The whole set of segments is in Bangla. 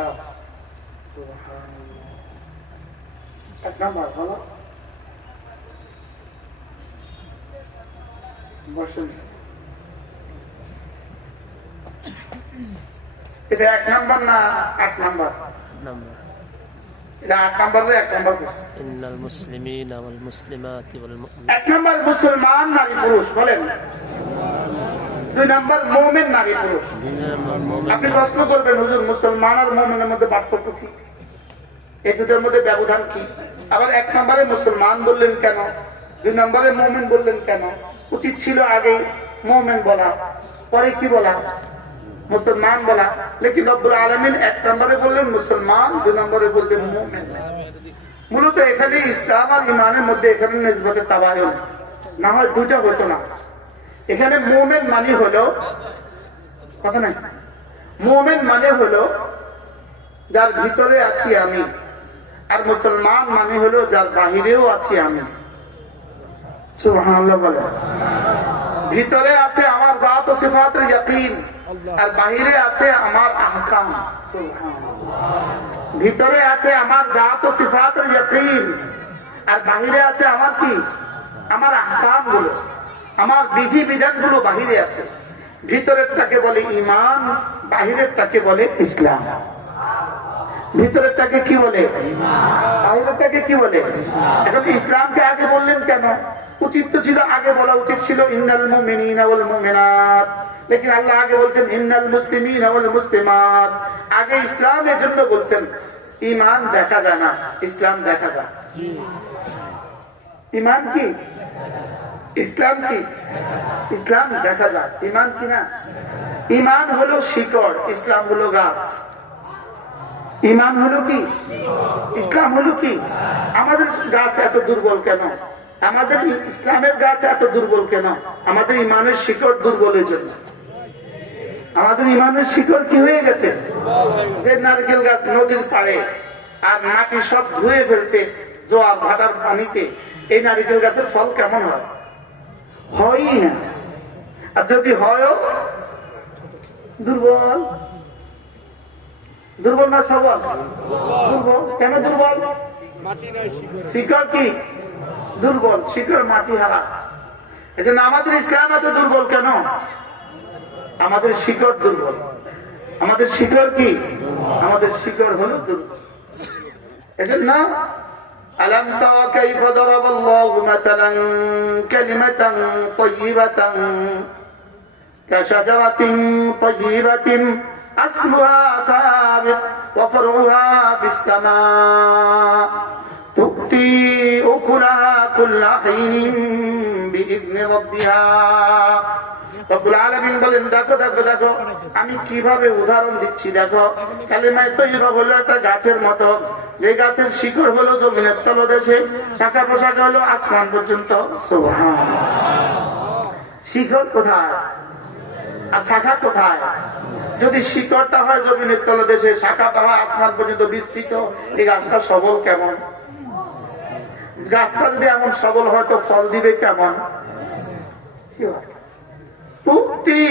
দাও এক নম্বর বলো বসুন এটা এক নম্বর না আট নম্বর? এটা আট নম্বর এক নম্বর ইন্নাল মুসলিমিন ওয়াল এক নম্বর মুসলমান নারী পুরুষ বলেন। দুই নাম্বার মোমেন নারী পুরুষ। আপনি প্রশ্ন করবেন হুজুর মুসলমান আর মোমেনের মধ্যে পার্থক্য কি? এই দুটোর মধ্যে ব্যবধান কি? আবার এক নম্বরে মুসলমান বললেন কেন? দুই নম্বরে মোমেন বললেন কেন? উচিত ছিল আগে মোমেন বলা পরে কি বলা? মুসলমান বলা। লেকিন রব্বুল আলমিন এক নম্বরে বললেন মুসলমান দুই নম্বরে বললেন মোমেন। মূলত এখানে ইসলাম আর ইমানের মধ্যে এখানে নিজবতে তাবায়ন। না হয় দুইটা হতো না। এখানে মোমেন মানে হলো, কথা নাই? মোমেন মানে হলো, যার ভিতরে আছি আমি, আর মুসলমান মানে হলো যার বাহিরেও আছি আমি। বলে। ভিতরে আছে আমার জাত ও সিফাতের ইয়াকিন, আর বাহিরে আছে আমার আহকাম। ভিতরে আছে আমার জাত ও সিফাতের ইয়াকিন, আর বাহিরে আছে আমার কি? আমার আহকামগুলো। আমার বিধি বিধানগুলো বাহিরে আছে। ভিতরেরটাকে বলে ইমান বাহিরেরটাকে বলে ইসলাম। ভিতরেরটাকে কি বলে? বাহিরেরটাকে কি বলে? এখন ইসলামকে আগে বললেন কেন? উচিত তো ছিল, আগে বলা উচিত ছিল, ইন্নাল মুমিনিনা মুমিনাত। লেকিন আল্লাহ আগে বলছেন, ইন্নাল মুসলিমিনা ওয়াল মুসলিমাত। আগে ইসলামের জন্য বলছেন, ইমান দেখা যায় না, ইসলাম দেখা যায়। ইমান কি? ইসলাম কি ইসলাম দেখা যায় ইমান কি না ইমান হলো শিকড়, ইসলাম হলো গাছ। ইমান হলো কি? ইসলাম হলো কি? আমাদের গাছ এত দুর্বল কেন? আমাদের ইসলামের গাছ এত দুর্বল কেন? আমাদের ইমানের শিকড় দুর্বলের জন্য। আমাদের ইমানের শিকড় কি হয়ে গেছে? যে নারকেল গাছ নদীর পাড়ে আর মাটি সব ধুয়ে ফেলছে জোয়ার ভাটার পানিতে, এই নারকেল গাছের ফল কেমন হয়? হয়ই না। আর যদি হয়ও? দুর্বল। দুর্বল না সবল? দুর্বল। কেন দুর্বল? শিকড় কি? দুর্বল। শিকড় মাটি হারা। এই জন্য আমাদের ইসলাম এত দুর্বল কেন? আমাদের শিকড় দুর্বল। আমাদের শিকড় কি? আমাদের শিকড় হলো দুর্বল। এজন্য ألم تر كيف ضرب الله مثلا كلمة طيبة كشجرة طيبة؟ أصلها ثابت وفرعها في السماء. تؤتي أكلها كل حين بإذن ربها. বলেন, দেখো দেখো দেখো, আমি কীভাবে উদাহরণ দিচ্ছি, দেখো। কালিমায় হলো একটা গাছের মতো। যে গাছের শিকড় হলো জমিনের শাখা হলো আসমান পর্যন্ত। শিকড় কোথায়? আর শাখা কোথায়? যদি শিকড়টা হয় জমিনের তলদেশে, শাখাটা হয় আসমান পর্যন্ত বিস্তৃত, এই গাছটা সবল কেমন? গাছটা যদি এমন সবল হয়, তো ফল দিবে কেমন? কি হয়? তুক্তি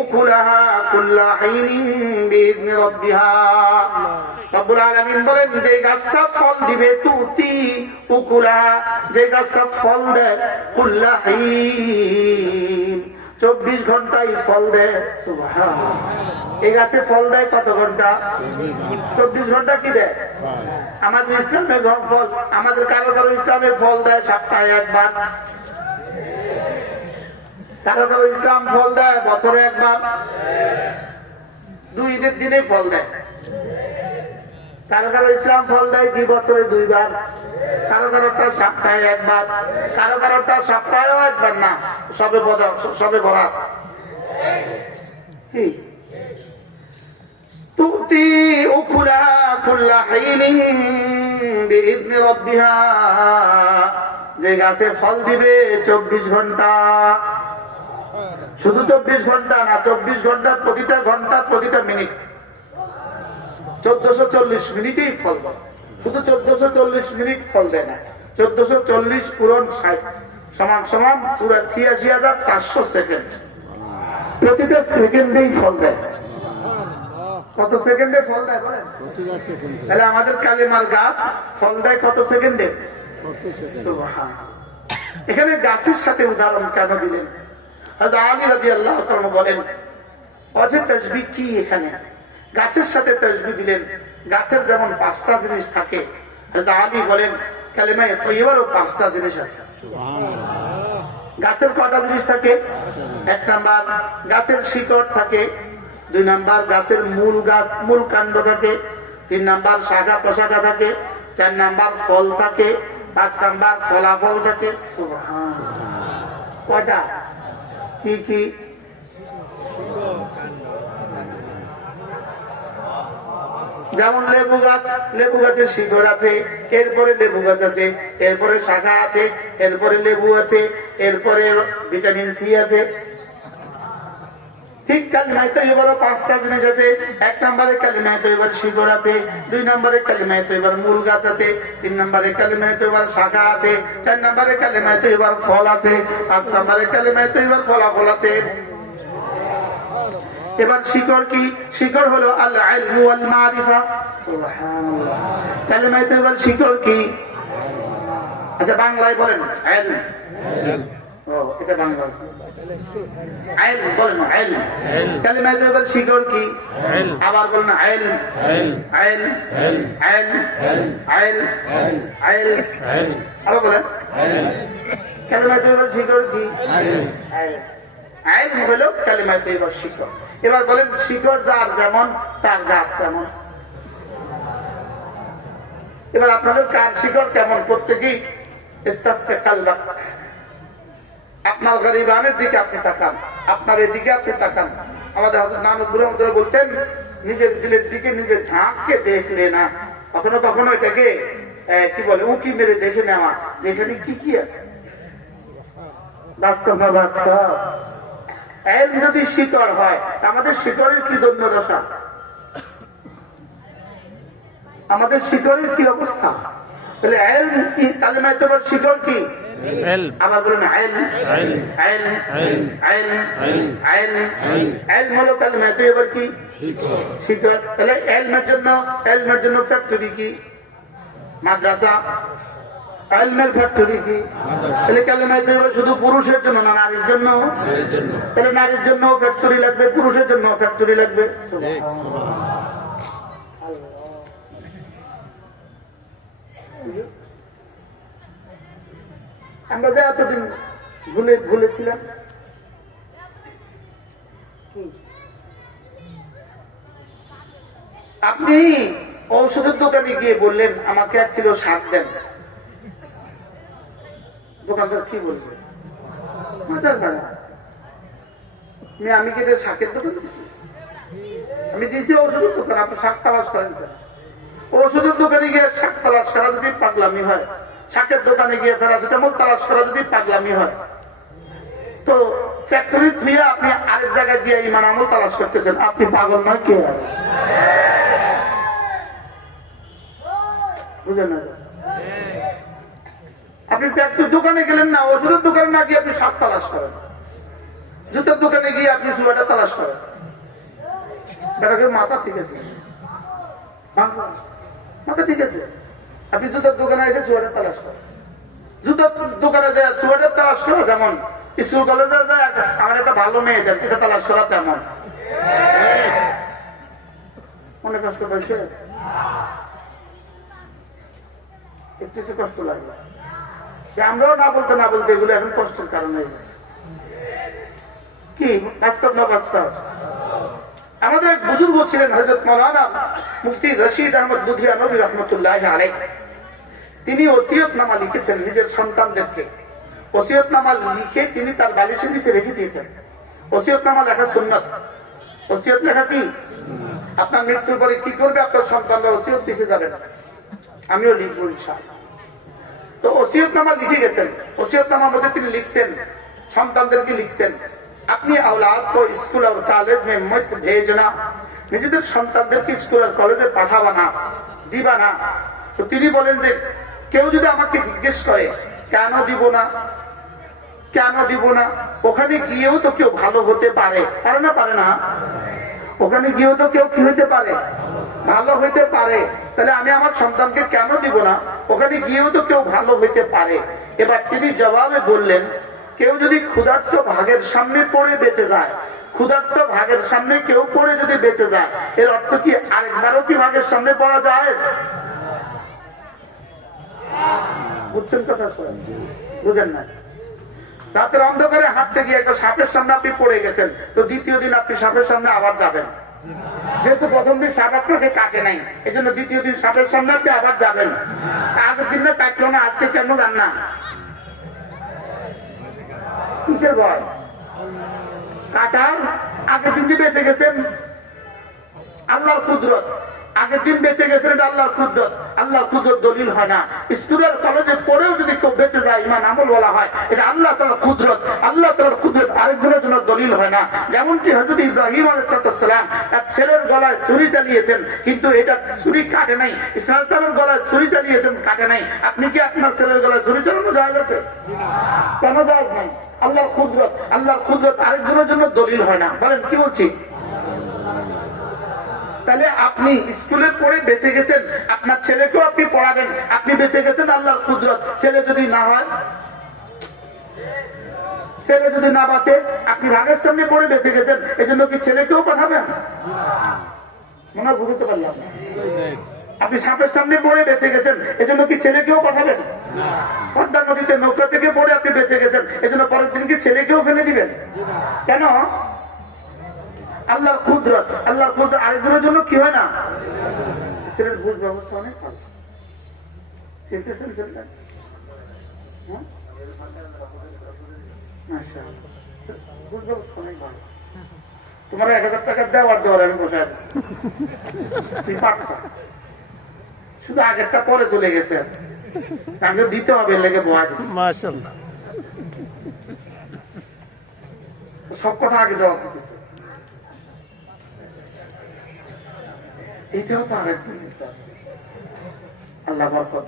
উকুলাহা কুল্লা আইনিন বিইذن রাব্বিহা। রব্বুল আলামিন বলেন, যে গাছটা ফল দিবে তুতি উকুলাহা, যে গাছটা ফল দেয় কুল্লা চব্বিশ ঘন্টায় ফল দেয়। এই গাছে ফল দেয় কত ঘণ্টা? চব্বিশ ঘণ্টা কি দেয়? আমাদের ইসলামে ফল, আমাদের কারও কারও ইসলামে ফল দেয় সপ্তাহে একবার। কারও কারও ইসলাম ফল দেয়, বছরে একবার। দুই ঈদের দিনে ফল দেয়। কারও কারও ইসলাম ফল দেয়, দুই বছরে দুইবার। কারও কারোটা সপ্তাহে একবার। কারও কারোটা সপ্তাহেও একবার না, সবে সবে কি? তুতি উকুলা কুল্লা বিইজনি যে গাছে ফল দিবে চব্বিশ ঘণ্টা। শুধু চব্বিশ ঘণ্টা না চব্বিশ ঘণ্টার প্রতিটা ঘণ্টা প্রতিটা মিনিট। চোদ্দশো চল্লিশ মিনিটেই ফল শুধু চোদ্দশো চল্লিশ মিনিট ফল দেয় না চোদ্দশো চল্লিশ পূরণ ষাট। সমান সমান ছিয়াশি হাজার চারশো সেকেন্ড। প্রতিটা সেকেন্ডেই ফল দেয়। কত সেকেন্ডে ফল দেয় তাহলে আমাদের কালেমার গাছ ফল দেয় কত সেকেন্ডে? এখানে গাছের সাথে উদাহরণ কেন দিলেন? আলী রাদিয়াল্লাহু তাআলা বলেন অজে তসবি কি এখানে? গাছের সাথে তসবি দিলেন গাছের যেমন পাঁচটা জিনিস থাকে আলী বলেন কালেমায় তৈবারও পাঁচটা জিনিস আছে। গাছের কটা জিনিস থাকে? এক নাম্বার গাছের শিকড় থাকে। দুই নাম্বার গাছের মূল গাছ মূল কাণ্ড থাকে। তিন নাম্বার শাখা প্রশাখা থাকে। চার নাম্বার ফল থাকে। পাঁচ নাম্বার ফলাফল থাকে। সুবহান। কি যেমন লেবু গাছ, লেবু গাছের শিকড় আছে, এরপরে লেবু গাছ আছে, এরপরে শাখা আছে, এরপরে লেবু আছে, এরপরে ভিটামিন সি আছে। ঠিক কালিমায় তো এবারও পাঁচটা জিনিস আছে এক নম্বরে কালিমায় তো এবার শিকড় আছে, দুই নম্বরে কালিমায় তো এবার মূল গাছ আছে, তিন নম্বরে কালিমায় তো এবার শাখা আছে, চার নম্বরে কালিমায় তো এবার ফল আছে, পাঁচ নম্বরে কালিমায় তো এবার ফলাফল আছে। এবার শিকড় কি? শিকড় হলো আল্লাহ ইলমু ওয়াল মারিফা কালিমায় তো এবার শিকড় কি? আচ্ছা বাংলায় বলেন এটা বাংলা আইল বলেন আইল কালিমায় তো এবার শিকড় কি আবার বলেন আইল আইল আইল আইল আইল আবার বলেন কালিমায় তো এবার শিকড় কি আইল আইল হলো কালিমায় তো শিকড় এবার বলেন শিকড় যার যেমন তার গাছ তেমন এবার আপনাদের কার শিকড় কেমন প্রত্যেকেই ইস্তাফতে কালবাক আপনার গরিবানের দিকে আপনি তাকান। আপনার এদিকে আপনি তাকান। আমাদের হজরত নানক গুরু আমাদের বলতেন, নিজের দিলের দিকে নিজের ঝাঁককে দেখলে না। কখনো কখনো এটাকে কি বলে, উঁকি মেরে দেখে নেওয়া। যে এখানে কি কি আছে। যদি শিকড় হয় আমাদের শিকড়ের কি দন্য দশা? আমাদের শিকড়ের কি অবস্থা? তাহলে শিকড় কি? কি? তাহলে এলমের জন্য জন্য ফ্যাক্টরি কি? মাদ্রাসা। ফ্যাক্টরি কি? তাহলে শুধু পুরুষের জন্য না নারীর জন্য? তাহলে নারীর জন্য ফ্যাক্টরি লাগবে পুরুষের জন্য ফ্যাক্টরি লাগবে। আমরা যে এতদিন ভুলে ভুলেছিলাম? আপনি ঔষধের দোকানে গিয়ে বললেন, আমাকে এক কিলো শাক দেন দোকানদার কি বলবে মাথার খারাপ। আমি আমি কি এটা শাকের দোকান দিছি আমি দিয়েছি ঔষধের দোকান, আপনি শাক তালাশ করেন? ওষুধের দোকানে গিয়ে শাক তালাশ করা যদি পাগলামি হয় শাকের দোকানে গিয়ে প্যারাসিটামল তালাশ করা যদি পাগলামি হয়। তো ফ্যাক্টরি থুয়ে আপনি আরেক জায়গায় গিয়ে ইমান আমল তালাশ করতেছেন। আপনি পাগল নয় কে? বুঝলেন আপনি ফ্যাক্টরি দোকানে গেলেন না, ওষুধের দোকানে না গিয়ে আপনি শাক তালাশ করেন। জুতোর দোকানে গিয়ে আপনি সুয়াটা তালাশ করেন। মাথা ঠিক আছে? মাথা ঠিক আছে? আপনি জুতার দোকানে এসে সোয়েটার তালাশ করেন। জুতার দোকানে যায় সোয়েটার তালাশ করা যেমন, স্কুল কলেজে যায় আমার একটা ভালো মেয়ে দেন, এটা তালাশ করা তেমন। মনে কষ্ট পাইছে একটু একটু কষ্ট লাগল। আমরাও না বলতে না বলতে এগুলো এখন কষ্টের কারণ কি? বাস্তব না বাস্তব? আমাদের এক বুজুর্গ ছিলেন হজরত মৌলানা মুফতি রশিদ আহমদ লুধিয়া নবী রহমতুল্লাহ আলাই তিনি ওসিয়ত নামা লিখেছেন নিজের সন্তানদেরকে। ওসিয়ত নামা লিখে তিনি তার বালিশের নিচে রেখে দিয়েছেন। ওসিয়ত নামা লেখা সুন্নত। ওসিয়ত লেখা কি? আপনার মৃত্যুর পরে কি করবে আপনার সন্তানরা? ওসিয়ত লিখে যাবেন। আমিও লিখব ইনশাআল্লাহ। তো ওসিয়ত নামা লিখে গেছেন। ওসিয়ত নামার মধ্যে তিনি লিখছেন, সন্তানদেরকে লিখছেন। আপনি औलाद को स्कूल और कॉलेज में मत भेजना নিজেদের সন্তানদেরকে স্কুল আর কলেজে পাঠাবা না দিবা না তো তিনি বলেন যে কেউ যদি আমাকে জিজ্ঞেস করে কেন দিব না কেন দিব না ওখানে গিয়েও তো কেউ ভালো হতে পারে পারে না পারে না ওখানে গিয়েও তো কেউ কি হইতে পারে ভালো হইতে পারে তাহলে আমি আমার সন্তানকে কেন দিব না ওখানে গিয়েও তো কেউ ভালো হইতে পারে এবার তিনি জবাবে বললেন কেউ যদি ক্ষুধার্ত ভাগের সামনে পড়ে বেঁচে যায়, ক্ষুধার্ত ভাগের সামনে কেউ পড়ে যদি বেঁচে যায়, এর অর্থ কি আরেকবারও কি ভাগের সামনে পড়া যায়? বুঝছেন কথা বুঝেন না রাতের অন্ধকারে হাঁটতে গিয়ে একটা সাপের সামনে আপনি পড়ে গেছেন, তো দ্বিতীয় দিন আপনি সাপের সামনে আবার যাবেন। যেহেতু প্রথম দিন সাপ আপনাকে কাটে নাই এই জন্য দ্বিতীয় দিন সাপের সামনে আপনি আবার যাবেন। আগের দিনে কাটলো না, আজকে কেন যান না? কিসের ভয়? কাটার আগের দিন যে বেঁচে গেছেন আল্লাহর কুদরত। আগের দিন বেঁচে গেছেন এটা আল্লাহর কুদরত আল্লাহর কুদরত দলিল হয় না। স্কুলের কলেজে পড়েও যদি কেউ বেঁচে যায়, ইমান আমল বলা হয়, এটা আল্লাহ তালার কুদরত আল্লাহ তালার কুদরত আরেকজনের জন্য দলিল হয় না। যেমনটি হজরত ইব্রাহিম আলাইসালাম তার ছেলের গলায় ছুরি চালিয়েছেন, কিন্তু এটা ছুরি কাটে নাই। ইসলাম ইসলামের গলায় ছুরি চালিয়েছেন, কাটে নাই। আপনি কি আপনার ছেলের গলায় ছুরি চালানো যায় গেছে? কেন যায় নাই? আল্লাহর কুদরত আল্লাহর কুদরত আরেকজনের জন্য দলিল হয় না। বলেন, কি বলছি? তাহলে আপনি স্কুলে পড়ে বেঁচে গেছেন। আপনার ছেলেকেও আপনি পড়াবেন। আপনি বেঁচে গেছেন আল্লাহর কুদরত। ছেলে যদি না হয়, ছেলে যদি না বাঁচে, আপনি রাগের সামনে পড়ে বেঁচে গেছেন। এজন্য কি ছেলেকেও পাঠাবেন? মনে হয় বুঝতে পারলাম। আপনি সাপের সামনে পড়ে বেঁচে গেছেন। এজন্য কি ছেলেকেও পাঠাবেন? পদ্মা নদীতে নৌকা থেকে পড়ে আপনি বেঁচে গেছেন। এজন্য পরের দিন কি ছেলেকেও ফেলে দিবেন? কেন? আল্লাহর কুদরত আল্লাহর কুদরত আরেকজনের জন্য কি হয় না? ছেলের বুঝ ব্যবস্থা অনেক ভালো। চিনতেছেন ছেলেটা? হ্যাঁ? মাশাআল্লাহ। বুঝ ব্যবস্থা অনেক ভালো। তোমার এক হাজার টাকা দেওয়ার দেওয়ার আমি বসে আছি তুই পাঠা শুধু আগেরটা পরে চলে গেছে তাকে দিতে হবে লেগে বয়া দিচ্ছে সব কথা আগে জবাব দিতেছে। এটাও তো আরেকদিন আল্লাহ বরকত